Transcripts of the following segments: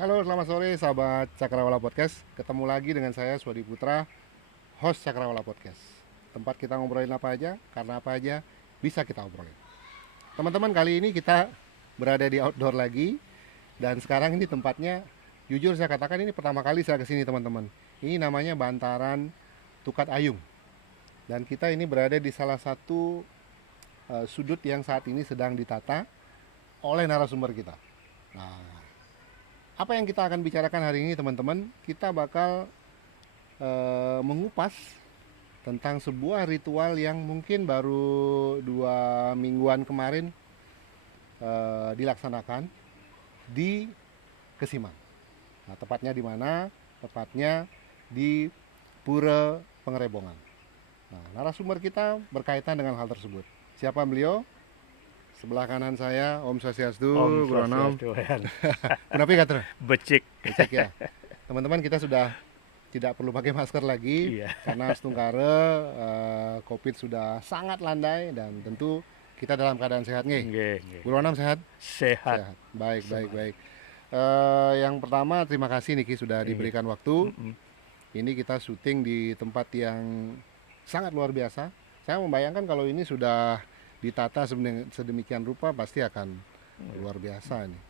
Halo, selamat sore sahabat Cakrawala Podcast. Ketemu lagi dengan saya Swadi Putra, host Cakrawala Podcast. Tempat kita ngobrolin apa aja, karena apa aja bisa kita obrolin. Teman-teman, kali ini kita berada di outdoor lagi, dan sekarang ini tempatnya, jujur saya katakan ini pertama kali saya kesini teman-teman. Ini namanya Bantaran Tukat Ayung. Dan kita ini berada di salah satu sudut yang saat ini sedang ditata oleh narasumber kita. Nah, apa yang kita akan bicarakan hari ini teman-teman? Kita bakal mengupas tentang sebuah ritual yang mungkin baru 2 mingguan kemarin dilaksanakan di Kesimang. Nah, tepatnya di mana? Tepatnya di Pura Pengerebongan. Nah, narasumber kita berkaitan dengan hal tersebut. Siapa beliau? Sebelah kanan saya Om Swastiastu, Om Guru Anom. Swastiastu Yan. Kenapa kata? Becik. Cek ya. Teman-teman, kita sudah tidak perlu pakai masker lagi. Iya. Karena Stungkare COVID sudah sangat landai dan tentu kita dalam keadaan sehat nih. Nggih, nggih. Guru Anam sehat? Sehat. Baik, baik, baik. Yang pertama terima kasih Niki sudah diberikan waktu. Ini kita syuting di tempat yang sangat luar biasa. Saya membayangkan kalau ini sudah ditata sedemikian rupa pasti akan luar biasa nih.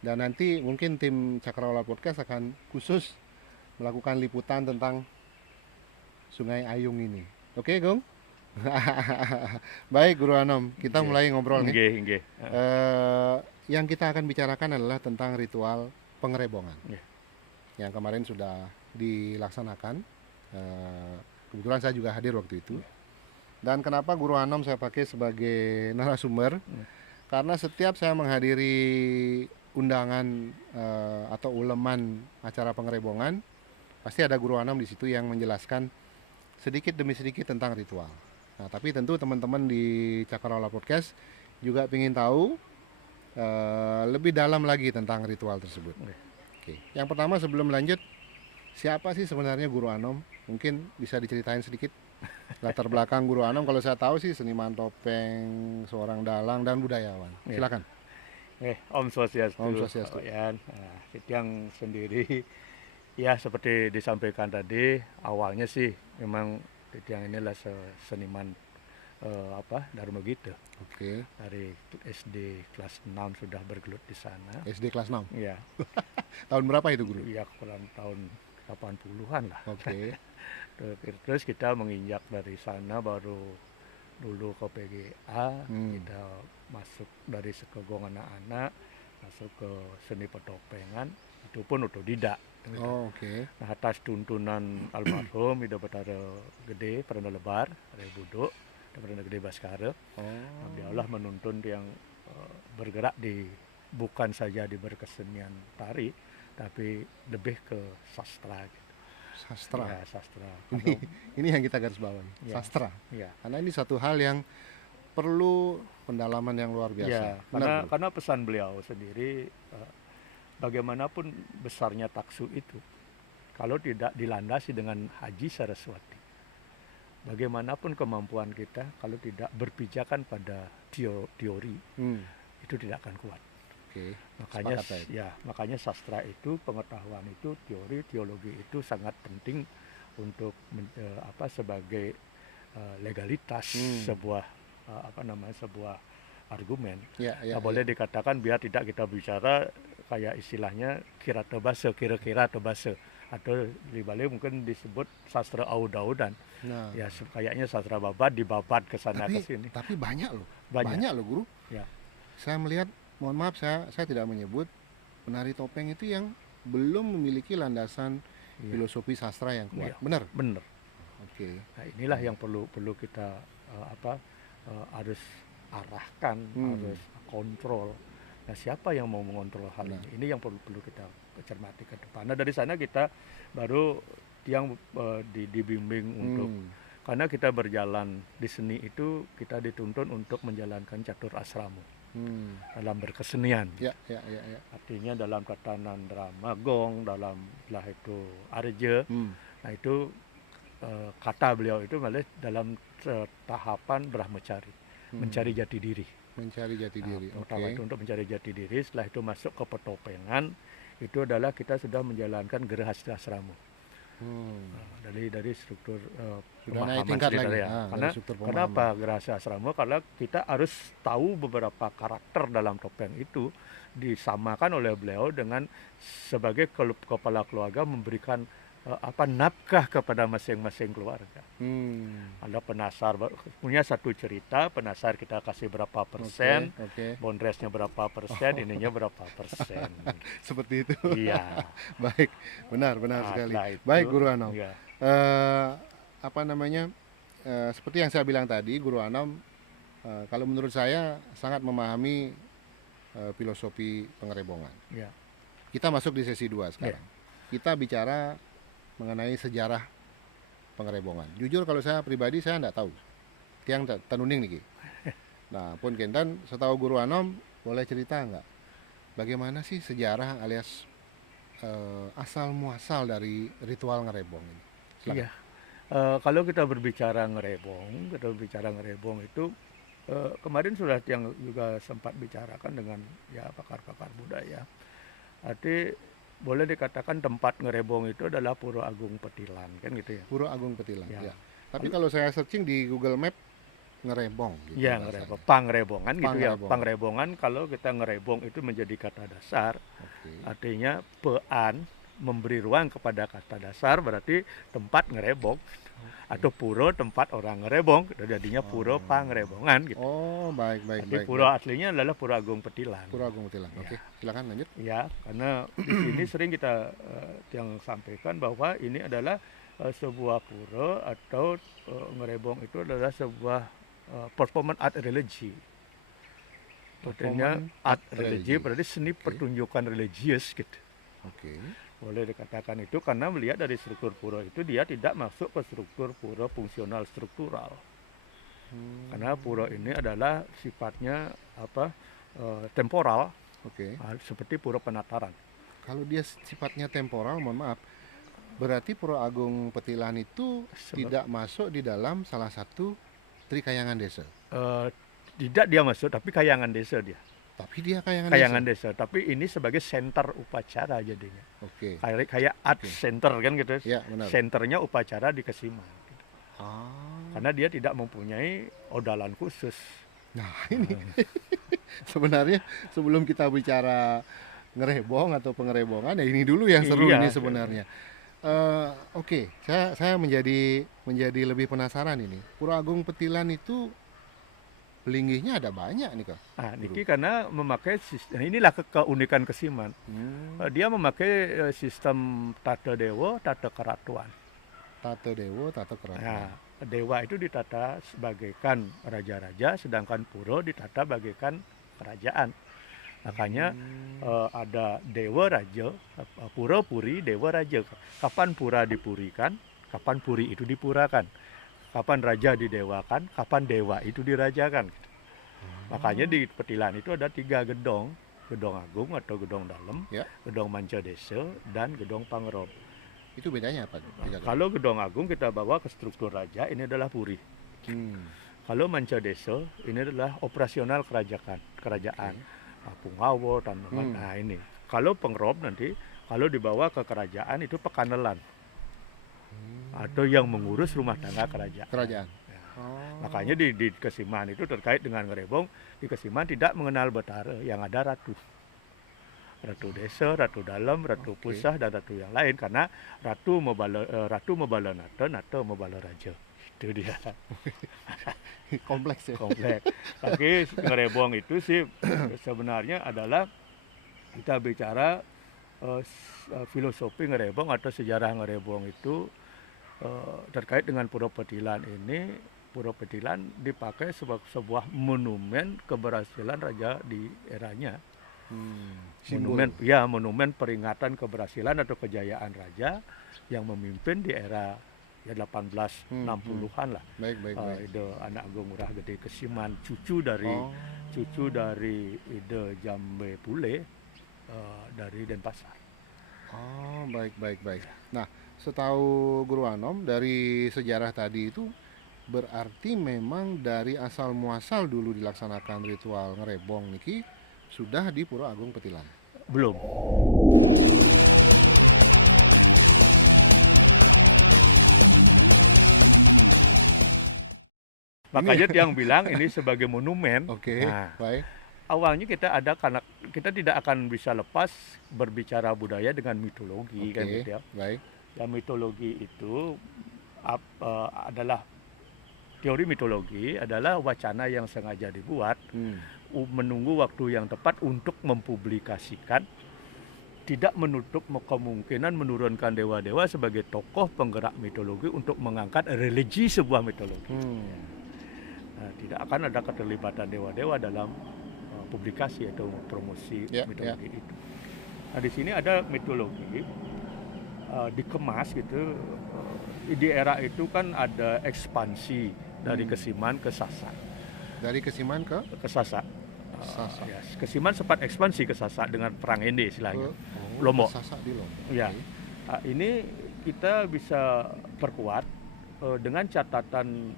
Dan nanti mungkin tim Cakrawala Podcast akan khusus melakukan liputan tentang Sungai Ayung ini. Oke, Gong? Baik, Guru Anom, kita mulai ngobrol nih. Nggih, nggih. Yang kita akan bicarakan adalah tentang ritual pengerebongan. Nggih. Yang kemarin sudah dilaksanakan. Kebetulan saya juga hadir waktu itu. Dan kenapa Guru Anom saya pakai sebagai narasumber? Karena setiap saya menghadiri undangan atau uleman acara pengerebongan, pasti ada Guru Anom di situ yang menjelaskan sedikit demi sedikit tentang ritual. Nah, tapi tentu teman-teman di Cakrawala Podcast juga ingin tahu lebih dalam lagi tentang ritual tersebut. Oke. Yang pertama sebelum lanjut, siapa sih sebenarnya Guru Anom? Mungkin bisa diceritain sedikit latar belakang Guru Anom. Kalau saya tahu sih seniman topeng, seorang dalang dan budayawan. Silakan. Om Swastiastu. Om Swastiastu. Yan. Nah, yang sendiri ya seperti disampaikan tadi, awalnya sih memang yang inilah seniman Dharma Gita. Oke. Dari SD kelas 6 sudah bergelut di sana. SD kelas 6. Iya. Tahun berapa itu Guru? Iya, kurang tahun 80-an lah. Oke. Terus kita menginjak dari sana baru dulu ke PGA, kita masuk dari sekegong anak-anak, masuk ke seni pertopengan, itu pun otodidak. Oh, oke. Nah, atas tuntunan almarhum Ida Betara Gede, Perdana Lebar, Raya Buduk, dan Perdana Gede Baskara. Nah, beliaulah menuntun yang bergerak bukan saja di berkesenian tari, tapi lebih ke sastra gitu. Sastra. Ya, sastra. Ini yang kita garis bawahi, ya, sastra. Ya. Karena ini satu hal yang perlu pendalaman yang luar biasa. Ya, karena pesan beliau sendiri, bagaimanapun besarnya taksu itu, kalau tidak dilandasi dengan Haji Saraswati, bagaimanapun kemampuan kita, kalau tidak berpijakan pada teori, itu tidak akan kuat. Oke. Makanya sastra itu, pengetahuan itu, teologi itu sangat penting untuk sebagai legalitas sebuah sebuah argumen. Boleh dikatakan biar tidak kita bicara kayak istilahnya kira tebase atau di Bali mungkin disebut sastra aud-audan. Nah, ya kayaknya sastra babat dibabat ke sana ke sini. Tapi banyak loh Guru. Ya. Saya melihat, mohon maaf saya tidak menyebut penari topeng itu yang belum memiliki landasan filosofi sastra yang kuat. Benar? Benar. Oke. Nah, inilah yang perlu kita harus arahkan, harus kontrol. Nah, siapa yang mau mengontrol hal ini? Ini yang perlu kita cermati ke depan. Nah, dari sana kita baru yang dibimbing untuk, karena kita berjalan di seni itu kita dituntun untuk menjalankan catur asramu. Dalam berkesenian, artinya dalam tatanan drama gong, dalam itu arja, nah itu kata beliau itu malah dalam tahapan brahmacari, mencari jati diri. Mencari jati diri. Pertama itu untuk mencari jati diri, setelah itu masuk ke pertopengan, itu adalah kita sudah menjalankan Gerahasrama. Hmm. Dari struktur Sudah naik pemahaman tingkat sekitar lagi. ya. Dari Karena struktur kenapa pemahaman. Gerahasrama? Karena kita harus tahu beberapa karakter dalam topeng itu disamakan oleh beliau dengan sebagai kepala keluarga memberikan nafkah kepada masing-masing keluarga. Ada penasar punya satu cerita, penasar kita kasih berapa persen, Oke. bondresnya berapa persen, ininya berapa persen. Seperti itu. Iya. Baik, benar Nah, sekali. setelah itu, Baik Guru Anom. ya. Apa namanya? Seperti yang saya bilang tadi, Guru Anom kalau menurut saya sangat memahami filosofi pengerebongan. Ya. Kita masuk di sesi 2 sekarang. Kita bicara mengenai sejarah pengerebongan. Jujur kalau saya pribadi saya tidak tahu. Tiang tanuning nih. Nah, pun kentan setahu Guru Anom boleh cerita nggak? Bagaimana sih sejarah alias asal muasal dari ritual ngerebong ini? Silakan. Iya. Kalau kita berbicara ngerebong itu kemarin sudah yang juga sempat bicarakan dengan ya pakar-pakar budaya. Arti boleh dikatakan tempat ngerebong itu adalah Pura Agung Petilan, kan gitu ya. Pura Agung Petilan. Ya. Ya. Tapi kalau saya searching di Google Map ngerebong. Gitu Ya, ngerebong, pangrebongan gitu ya. Pangrebongan. Pangrebongan kalau kita ngerebong itu menjadi kata dasar, artinya pean memberi ruang kepada kata dasar berarti tempat ngerebong. Atau pura tempat orang ngerebong, jadinya pura pangrebongan gitu. Oh, baik. Jadi pura aslinya adalah Pura Agung Petilan. Pura Agung Petilan. Ya. Oke, silakan lanjut. Ya, karena di sini sering kita yang sampaikan bahwa ini adalah sebuah pura atau ngerebong itu adalah sebuah performance art religi. Artinya art religi berarti seni pertunjukan religius gitu. Oke. Boleh dikatakan itu karena melihat dari struktur pura itu dia tidak masuk ke struktur pura fungsional struktural. Karena pura ini adalah sifatnya temporal, seperti pura penataran. Kalau dia sifatnya temporal, mohon maaf, berarti Pura Agung Petilan itu tidak masuk di dalam salah satu Trikayangan Desa. Tidak dia masuk, tapi kayangan desa dia. Tapi dia kayangan desa. Tapi ini sebagai center upacara jadinya. Oke. Kayak art center kan gitu. Ya, benar. Centernya upacara di Kesiman. Gitu. Ah. Karena dia tidak mempunyai odalan khusus. Nah ini sebenarnya sebelum kita bicara ngerebong atau pengerebongan, ya ini dulu yang seru ini sebenarnya. Oke, saya menjadi lebih penasaran ini. Pura Agung Petilan itu linggihnya ada banyak nih Kak. Nah, niki karena memakai sistem, inilah keunikan Kesiman. Dia memakai sistem tata dewa, tata keratuan. Tata dewa, tata keratuan. Nah, dewa itu ditata sebagaikan raja-raja, sedangkan pura ditata bagaikan kerajaan. Makanya ada dewa raja, pura puri, dewa raja. Kapan pura dipurikan, kapan puri itu dipurakan. Kapan raja didewakan, kapan dewa itu dirajakan. Makanya di Petilan itu ada 3 gedong. Gedong Agung atau gedong dalam, gedong manca desa, dan gedong pangerob. Itu bedanya apa? Kalau gedong Agung kita bawa ke struktur raja, ini adalah puri. Kalau manca desa, ini adalah operasional kerajaan. Pungawo, tanaman. Nah ini. Kalau pangerob nanti, kalau dibawa ke kerajaan itu pekanelan. Atau yang mengurus rumah tangga kerajaan. Ya. Makanya di Kesiman itu terkait dengan ngerebong, di Kesiman tidak mengenal betara, yang ada ratu. Ratu desa, ratu dalam, ratu pusah, dan ratu yang lain. Karena ratu membala nata membala raja. Itu dia. Kompleks ya? Kompleks. Tapi ngerebong itu sih sebenarnya adalah kita bicara filosofi ngerebong atau sejarah ngerebong itu terkait dengan Pura Petilan ini. Pura Petilan dipakai sebagai sebuah monumen keberhasilan raja di eranya. Monumen peringatan keberhasilan atau kejayaan raja yang memimpin di era 1860-an lah. Baik. Ide anak Agung Ngurah Gede Kesiman, cucu dari Ide Jambe Pule dari Denpasar. Oh, baik. Nah, setahu Guru Anom dari sejarah tadi itu berarti memang dari asal muasal dulu dilaksanakan ritual ngerebong niki sudah di Pura Agung Petilan. Belum. Makanya tiang bilang ini sebagai monumen. Oke, Nah, baik. awalnya kita ada karena kita tidak akan bisa lepas berbicara budaya dengan mitologi kan Oke, gitu ya. baik. Yang mitologi itu adalah teori mitologi adalah wacana yang sengaja dibuat menunggu waktu yang tepat untuk mempublikasikan, tidak menutup kemungkinan menurunkan dewa-dewa sebagai tokoh penggerak mitologi untuk mengangkat religi sebuah mitologi. Nah, tidak akan ada keterlibatan dewa-dewa dalam publikasi atau promosi mitologi itu. Nah, di sini ada mitologi dikemas gitu. Di era itu kan ada ekspansi dari Kesiman ke Sasak. Dari Kesiman ke Sasak. Sasak. Ya, Kesiman sempat ekspansi ke Sasak dengan perang Ende istilahnya. Lombok. Sasak di Lombok. Ya. Ini kita bisa perkuat dengan catatan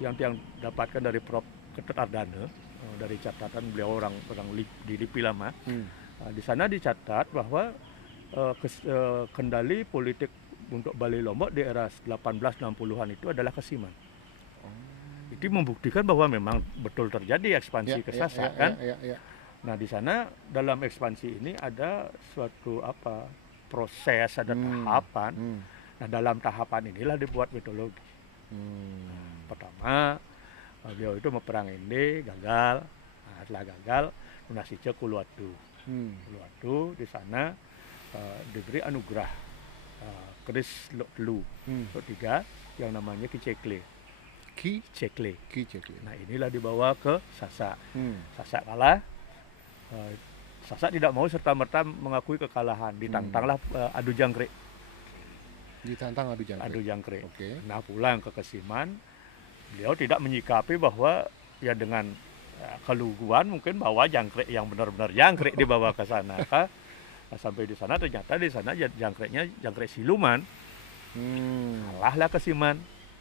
yang dapatkan dari Prof. Ketut Ardana, dari catatan beliau orang di LIPI lama. Di sana dicatat bahwa kendali politik untuk Bali Lombok di era 1860-an itu adalah Kesiman. Itu membuktikan bahwa memang betul terjadi ekspansi ke Sasak kan. Nah, di sana dalam ekspansi ini ada suatu proses, ada tahapan. Nah, dalam tahapan inilah dibuat mitologi. Pertama, beliau itu meperang Ende, gagal. Nah, setelah gagal, Lunasica Kuluwatu. Kuluwatu di sana diberi anugerah keris Lu. Ketiga yang namanya Ki Cekle. Ki Cekle. Nah, inilah dibawa ke Sasak. Sasak kalah. Sasak tidak mau serta-merta mengakui kekalahan. Ditantanglah adu jangkrik. Adu jangkrik. Nah, pulang ke Kesiman, beliau tidak menyikapi bahwa ya dengan keluguan mungkin bawa jangkrik yang benar-benar jangkrik dibawa ke sana. Nah, sampai di sana ternyata di sana jangkriknya jangkrik siluman. Kalahlah Kesiman.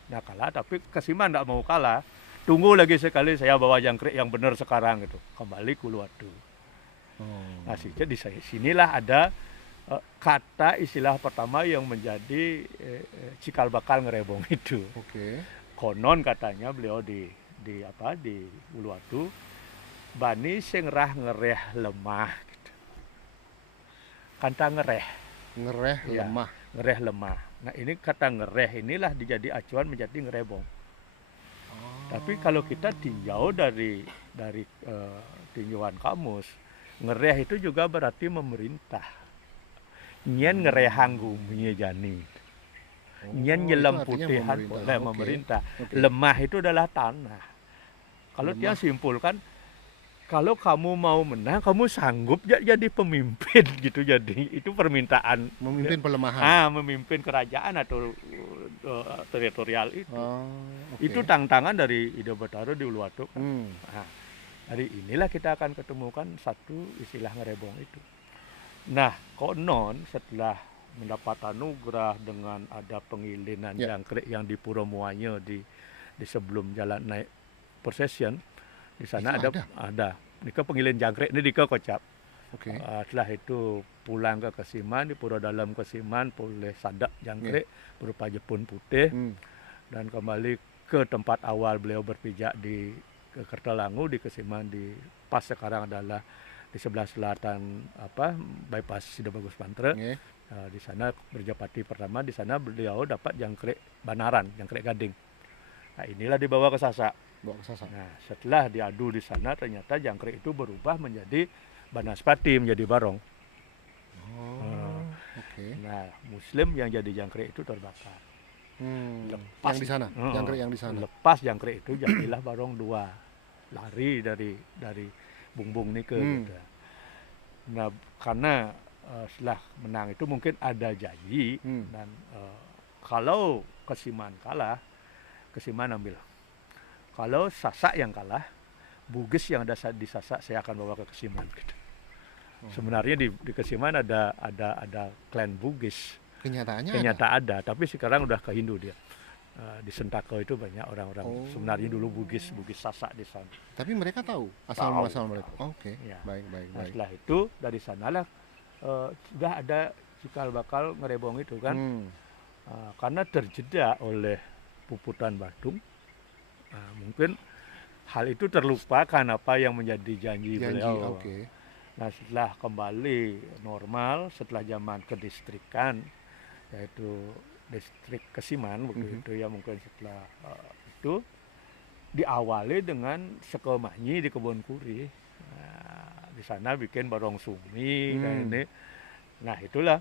Nah, kalah tapi Kesiman tidak mau kalah. Tunggu lagi sekali saya bawa jangkrik yang benar sekarang gitu. Kembali Kuluwatu. Nah, di sinilah ada kata istilah pertama yang menjadi cikal bakal ngerebong itu. Konon katanya beliau di Uluwatu, bani sing rah ngereh lemah gitu. Kata ngereh lemah. Ngereh lemah. Nah, ini kata ngereh inilah dijadi acuan menjadi ngerebong. Tapi kalau kita tinjau dari tinjauan kamus, ngereh itu juga berarti memerintah. Nyen ngerehang gumi jani. Nyen nyelam putihan boleh memerintah. Lemah itu adalah tanah. Kalau dia simpulkan, kalau kamu mau menang, kamu sanggup jadi pemimpin gitu. Jadi itu permintaan. Memimpin pelemahan. Memimpin kerajaan atau teritorial itu. Itu tantangan dari Ida Batara di Uluwatu. Nah, dari inilah kita akan ketemukan satu istilah ngerebong itu. Nah, konon setelah mendapat anugerah dengan ada pengilinan jangkrik yang di Pura Muanya di sebelum jalan naik procession, di sana ada. Nika pengilin jangkrik ini Dika Kocap. Setelah itu pulang ke Kesiman, di Pura Dalam Kesiman boleh sadak jangkrik berupa Jepun putih dan kembali ke tempat awal beliau berpijak di Kertalangu di Kesiman di pas sekarang adalah di sebelah selatan bypass Sida Bagus Pantre. Di sana Berjapati pertama, di sana beliau dapat jangkrik Banaran, jangkrik Gading. Nah, inilah dibawa ke Sasak. Nah, setelah diadu di sana ternyata jangkrik itu berubah menjadi Banaspati, menjadi Barong. Nah, Muslim yang jadi jangkrik itu terbakar. Lepas yang di sana, jangkrik yang di sana. Lepas jangkrik itu jadilah Barong 2. Lari dari Bungbung Nike gitu. Nah, karena setelah menang itu mungkin ada janji dan kalau Kesiman kalah, Kesiman ambil. Kalau Sasak yang kalah, Bugis yang ada di Sasak saya akan bawa ke Kesiman gitu. Sebenarnya di Kesiman ada klan Bugis. Kenyataannya ada, tapi sekarang udah ke Hindu dia. Di Sentako itu banyak orang-orang sebenarnya dulu Bugis Sasak di sana. Tapi mereka tahu asal muasal mereka. Ya. Baik. Nah, setelah itu dari sanalah sudah ada cikal bakal Ngerebong itu kan. Hmm. Karena terjeda oleh puputan Badung, mungkin hal itu terlupakan apa yang menjadi janji beliau. Oke. Nah, setelah kembali normal, setelah zaman kedistrikan, yaitu distrik Kesiman waktu itu ya, mungkin setelah itu diawali dengan sekomanyi di Kebon Kuri. Nah, di sana bikin barong sumi kayak ini. Nah, itulah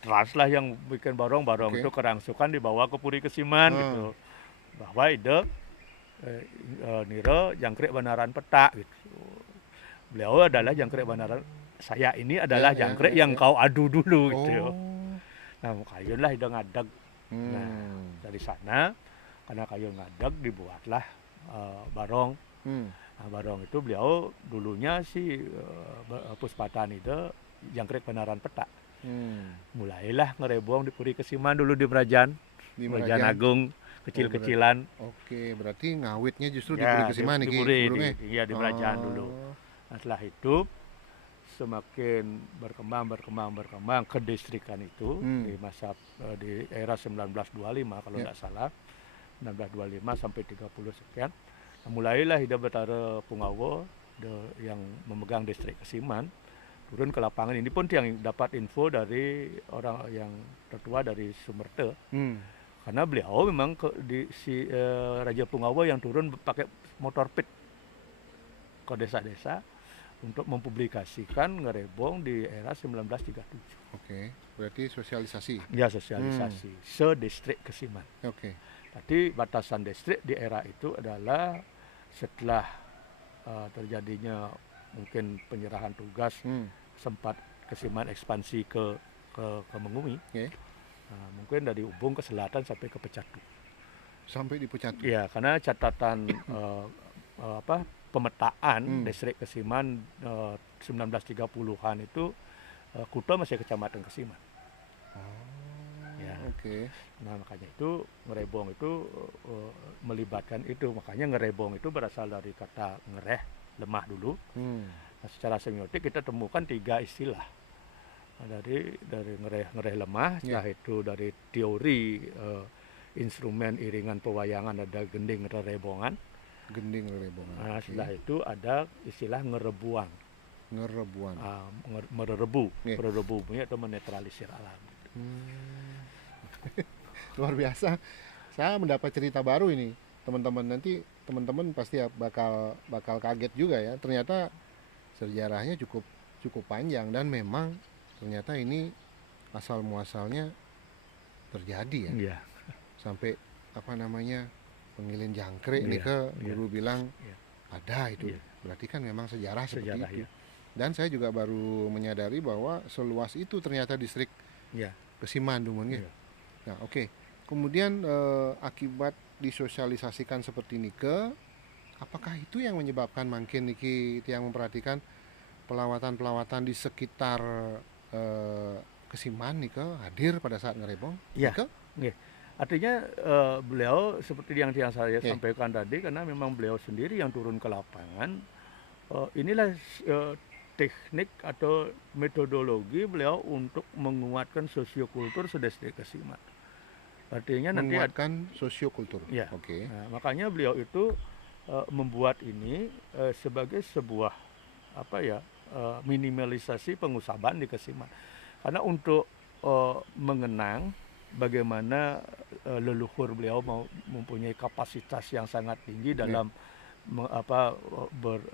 Trans lah yang bikin barong Oke. itu kerangsukan dibawa ke Puri Kesiman gitu, bahwa ide Niro jangkrik benaran peta gitu. Beliau adalah jangkrik benaran, saya ini adalah jangkrik yang kau adu dulu gitu. Nah, kayu lah ide ngadag. Nah, dari sana karena kayu ngadag dibuatlah barong. Nah, barong itu beliau dulunya si Puspatan itu jangkrik benaran peta. Mulailah Ngerebong di Puri Kesiman dulu di Merajan Agung, kecil-kecilan. Oke, berarti ngawitnya justru di Puri Kesiman di Puri, di Merajan dulu. Nah, setelah itu semakin berkembang kedistrikan itu di masa di era 1925 kalau tidak salah, 1925 sampai 30 sekian. Nah, mulailah Ida Betara Pungawo yang memegang distrik Kesiman turun ke lapangan. Ini pun yang dapat info dari orang yang tertua dari Sumerte. Karena beliau memang Raja Pungawo yang turun pakai motor pit ke desa-desa untuk mempublikasikan Ngerebong di era 1937. Oke, berarti sosialisasi. Ya, sosialisasi se-distrik Kesiman. Oke. Tapi batasan distrik di era itu adalah setelah terjadinya mungkin penyerahan tugas, sempat Kesiman ekspansi ke Mengumi. Mungkin dari Ubung ke selatan sampai ke Pecatu. Sampai di Pecatu. Iya, karena catatan pemetaan distrik Kesiman 1930-an itu Kuta masih kecamatan Kesiman. Oke. Nah, makanya itu Ngerebong itu melibatkan itu. Makanya Ngerebong itu berasal dari kata ngereh, lemah dulu. Nah, secara semiotik kita temukan 3 istilah. Nah, dari ngereh lemah, setelah itu dari teori instrumen iringan pewayangan ada gending Ngerebongan. Nah, setelah itu ada istilah ngerebuang. Mererebu atau menetralisir alam. Luar biasa. Saya mendapat cerita baru ini, teman-teman. Nanti teman-teman pasti bakal kaget juga ya. Ternyata sejarahnya cukup panjang dan memang ternyata ini asal muasalnya terjadi ya. Sampai pengilin jangkrik ini guru bilang ada itu. Berarti kan memang sejarah seperti itu. Dan saya juga baru menyadari bahwa seluas itu ternyata distrik Kesiman Dumun. Nah, oke. Kemudian akibat disosialisasikan seperti ini apakah itu yang menyebabkan makin niki yang memperhatikan pelawatan di sekitar Kesiman hadir pada saat Ngerebong? Iya. Artinya beliau seperti yang saya sampaikan tadi, karena memang beliau sendiri yang turun ke lapangan. Inilah teknik atau metodologi beliau untuk menguatkan sosiokultur sedistrik Kesiman. Artinya menguatkan sosiokultur. Ya. Nah, makanya beliau itu membuat ini sebagai sebuah minimalisasi pengusaban di Kesiman. Karena untuk mengenang bagaimana leluhur beliau mempunyai kapasitas yang sangat tinggi dalam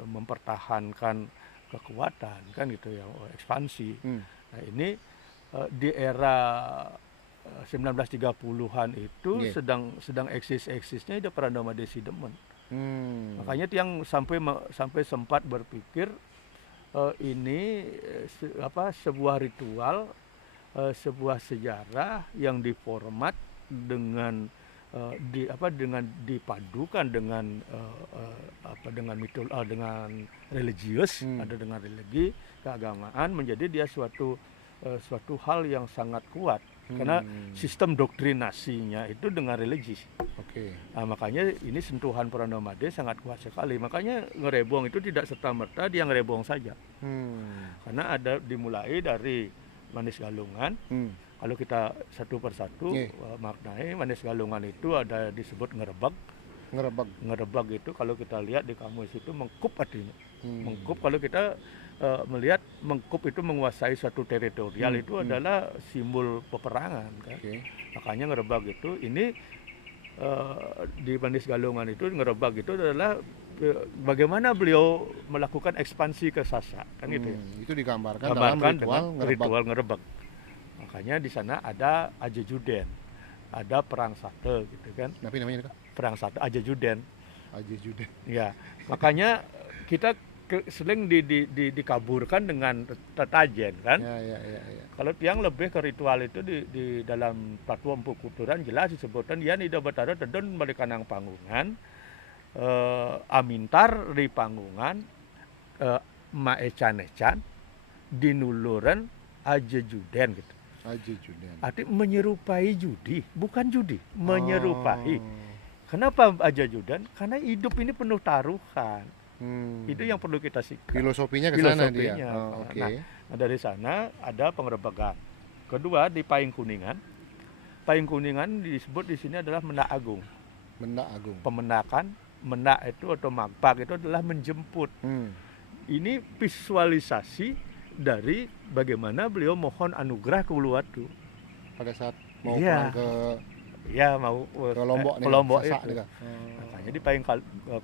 mempertahankan kekuatan kan gitu ya, ekspansi. Nah, ini di era 1930-an itu sedang eksisnya ada Pranama Desi Demen. Makanya yang sampai sempat berpikir ini sebuah ritual, sebuah sejarah yang diformat dengan dipadukan dengan religius, ada dengan religi keagamaan, menjadi dia suatu hal yang sangat kuat Karena sistem doktrinasinya itu dengan religi. Oke. Nah, makanya ini sentuhan Purandamade sangat kuat sekali. Makanya ngerebong itu tidak serta-merta dia ngerebong saja. Karena ada dimulai dari Manis Galungan. Kalau kita satu persatu maknai, Manis Galungan itu ada disebut ngerebag. Ngerebag itu kalau kita lihat di kamus itu mengkup artinya. Mengkup kalau kita melihat mengkup itu menguasai suatu teritorial itu adalah simbol peperangan kan. Makanya ngerebag itu ini di Manis Galungan itu ngerebag itu adalah bagaimana beliau melakukan ekspansi ke Sasa kan gitu ya. Itu digambarkan dalam ritual ngerebag. Makanya di sana ada Ajejuden, ada perang sate gitu kan. Apa namanya itu? Perang sate Ajejuden. Ajejuden. Ya, makanya kita sering dikaburkan dengan tetajen kan. Ya. Kalau tiang lebih ke ritual itu di dalam platform Pukuturan jelas disebutkan Yan Ida Betara Tedon Balikanang Panggungan, Amintar di Panggungan, Maecan-ecan, Dinuluran, Ajejuden gitu. Ajejuden. Arti menyerupai judi, bukan judi, menyerupai. Kenapa Ajejuden? Karena hidup ini penuh taruhan. Itu yang perlu kita sikat. Filosofinya ke sana dia. Nah, dari sana ada pengerebegan. Kedua di Payung Kuningan. Payung Kuningan disebut di sini adalah Mendak Agung. Mendak Agung. Pemenakan, mendak itu atau magbag itu adalah menjemput. Ini visualisasi dari bagaimana beliau mohon anugerah ke Uluwatu. Pada saat mau pulang ke mau ke Lombok, itu. Makanya di Payung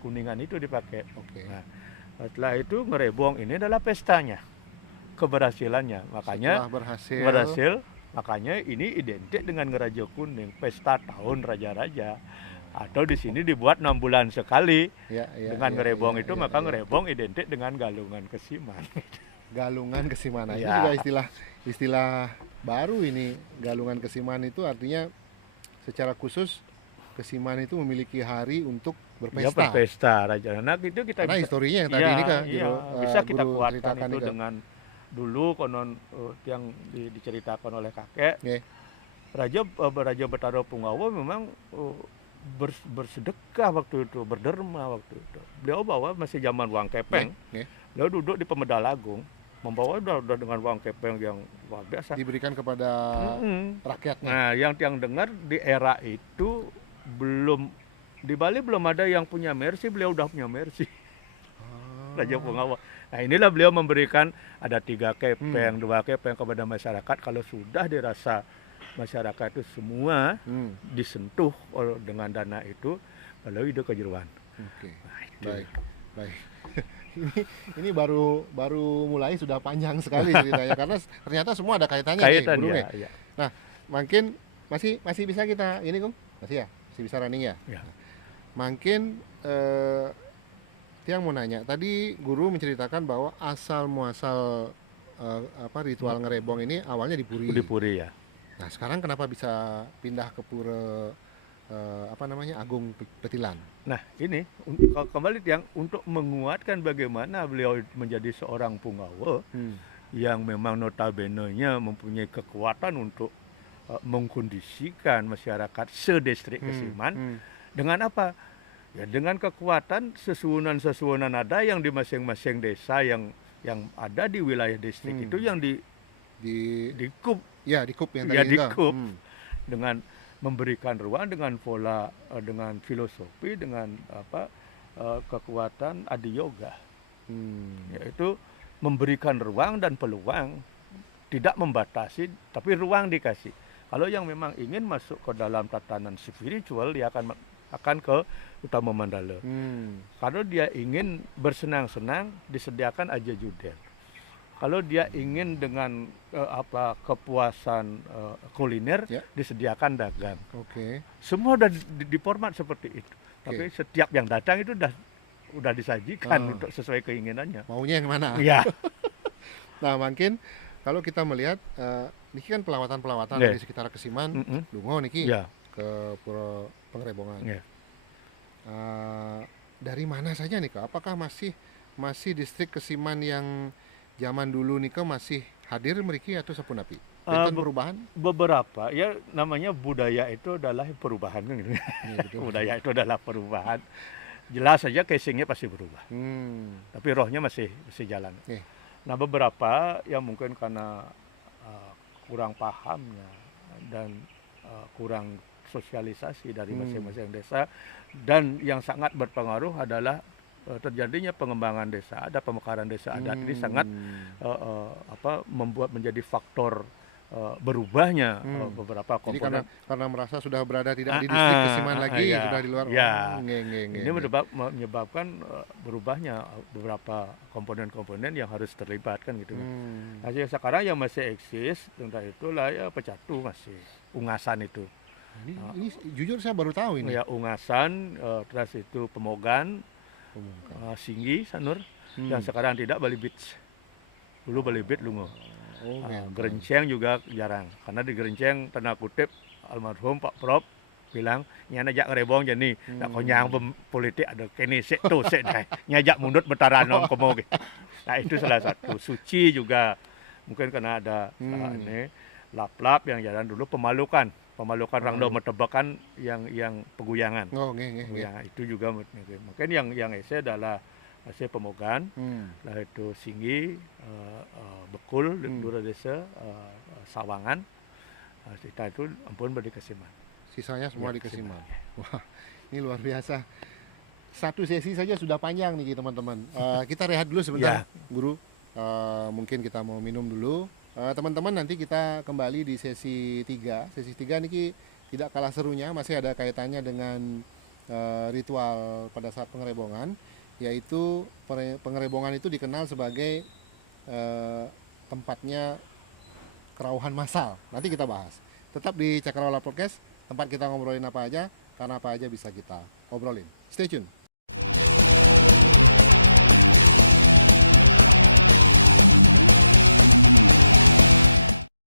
Kuningan itu dipakai. Nah, setelah itu ngerebong ini adalah pestanya, keberhasilannya. Makanya berhasil, makanya ini identik dengan ngeraja kuning, pesta tahun raja-raja. Atau di sini dibuat 6 bulan sekali dengan ngerebong itu, maka ngerebong identik dengan galungan kesiman. Galungan kesiman, itu juga istilah baru ini. Galungan kesiman itu artinya secara khusus Kesiman itu memiliki hari untuk berpesta. Ya, berpesta raja. Nah, itu kita karena historinya yang tadi ini kan bisa kita kuatkan itu dengan dulu konon yang diceritakan oleh kakek. Raja Betara Pungawa memang bersedekah waktu itu, berderma waktu itu. Beliau bawa masih zaman uang kepeng. Beliau duduk di Pemedal Agung, membawa udah dengan uang kepeng yang luar biasa. Diberikan kepada rakyatnya. Nah, yang dengar di era itu belum, di Bali belum ada yang punya Mercy, beliau udah punya Mercy. Raja Pungawa. Nah, inilah beliau memberikan ada 3 kepeng, 2 kepeng kepada masyarakat. Kalau sudah dirasa masyarakat itu semua disentuh dengan dana itu, lalu itu kejeruan. Baik. ini baru mulai sudah panjang sekali ceritanya karena ternyata semua ada kaitannya nih, Guru. Nah, mungkin masih bisa kita ini, Kung? Masih bisa running ya? Mungkin Tiang mau nanya, tadi Guru menceritakan bahwa asal muasal ritual ngerebong ini awalnya di Puri. Di Puri ya. Nah, sekarang kenapa bisa pindah ke Pura Agung Petilan? Nah, ini kembali Tiang untuk menguatkan bagaimana beliau menjadi seorang Pungawa yang memang notabene-nya mempunyai kekuatan untuk mengkondisikan masyarakat sedistrik Kesiman dengan apa? Ya, dengan kekuatan sesuunan ada yang di masing-masing desa yang ada di wilayah distrik itu yang dikup. Ya, dikup yang tadi dikup dengan memberikan ruang dengan pola dengan filosofi dengan kekuatan adi yoga. Yaitu memberikan ruang dan peluang, tidak membatasi tapi ruang dikasih. Kalau yang memang ingin masuk ke dalam tatanan spiritual, dia akan ke Utama Mandala. Kalau dia ingin bersenang-senang, disediakan Ajejuden. Kalau dia ingin dengan kepuasan kuliner, disediakan dagang. Semua udah diformat seperti itu. Tapi setiap yang datang itu udah disajikan untuk sesuai keinginannya. Maunya yang mana? Ya. Nah, mungkin kalau kita melihat ini kan pelawatan di sekitar Kesiman, Lungo niki ke Pura Pengerebongan. Dari mana saja nih, Kak? Apakah masih distrik Kesiman yang zaman dulu nih, Kak, masih hadir mriki atau sapunapi? Benten perubahan? Beberapa ya, namanya budaya itu adalah perubahan kan gitu. Iya, betul. Budaya itu adalah perubahan. Jelas saja casingnya pasti berubah, tapi rohnya masih jalan. Oke. Nah, beberapa yang mungkin karena kurang pahamnya dan kurang sosialisasi dari masing-masing desa, dan yang sangat berpengaruh adalah terjadinya pengembangan desa, ada pemekaran desa adat. Ini sangat membuat menjadi faktor berubahnya beberapa Jadi komponen. karena merasa sudah berada tidak di distrik Kesiman lagi, Ya, sudah di luar. ya. Nge. Ini menyebabkan berubahnya beberapa komponen-komponen yang harus terlibat kan gitu. Nah, sekarang yang masih eksis tentang itulah ya pecatu, masih ungasan itu. Ini jujur saya baru tahu ini. Ya, ungasan, terus itu pemogan, singgi, sanur, dan sekarang tidak balibit. Dulu balibit lungo. Gerenceng juga jarang, karena di Gerenceng tanda kutip almarhum Pak Prop bilang nyana jak ngerebong jadi nak konyang politik ada kene sek tu sek dah nyajak mundut betaran nom komo. Nah, itu salah satu. Suci juga mungkin karena ada ini lap-lap yang jalan dulu, pemalukan rangdo metebakan yang peguyangan. Peguyangan itu juga mungkin yang ese adalah hasil pemogan, lah itu singgi, bekul, dura desa, sawangan, kita itu ampun beri Kesiman. Sisanya semua di Kesiman. Wah, ini luar biasa. Satu sesi saja sudah panjang nih teman-teman. Kita rehat dulu sebentar, Guru. Mungkin kita mau minum dulu. Teman-teman, nanti kita kembali di sesi 3. Sesi 3 ini tidak kalah serunya, masih ada kaitannya dengan ritual pada saat pengerebongan. Yaitu pengerebongan itu dikenal sebagai tempatnya kerauhan massal. Nanti kita bahas. Tetap di Cakrawala Podcast, tempat kita ngobrolin apa aja, karena apa aja bisa kita obrolin. Stay tune.